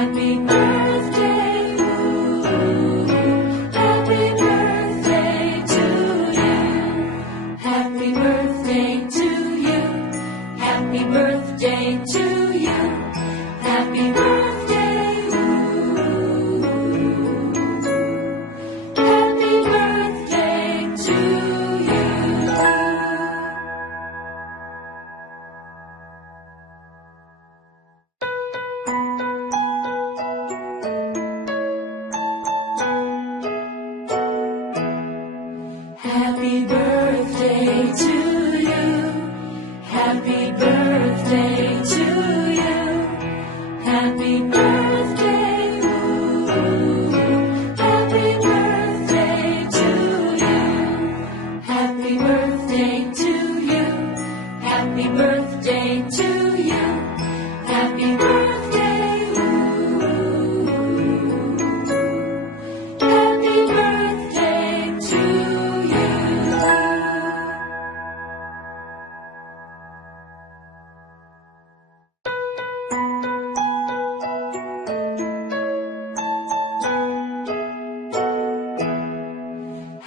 Happy birthday, happy birthday to you. Happy birthday to you. Happy birthday to you. Happy birthday, happy birthday to you. Happy birthday to you. Happy birthday to you. Happy birthday, happy birthday to you. Happy birthday to you. Happy birthday to you. Happy birthday, happy birthday to you.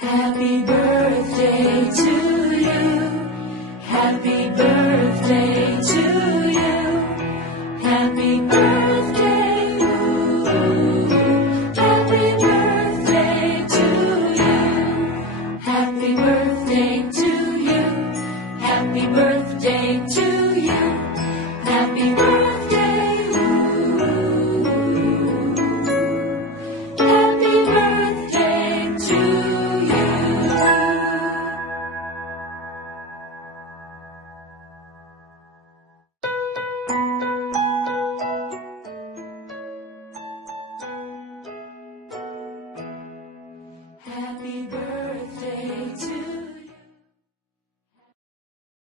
Happy birthday to you. Happy birthday to you. Happy birthday, happy birthday to you. Happy birthday to you. Happy birthday to you. Happy birthday, happy birthday to you. Happy birthday.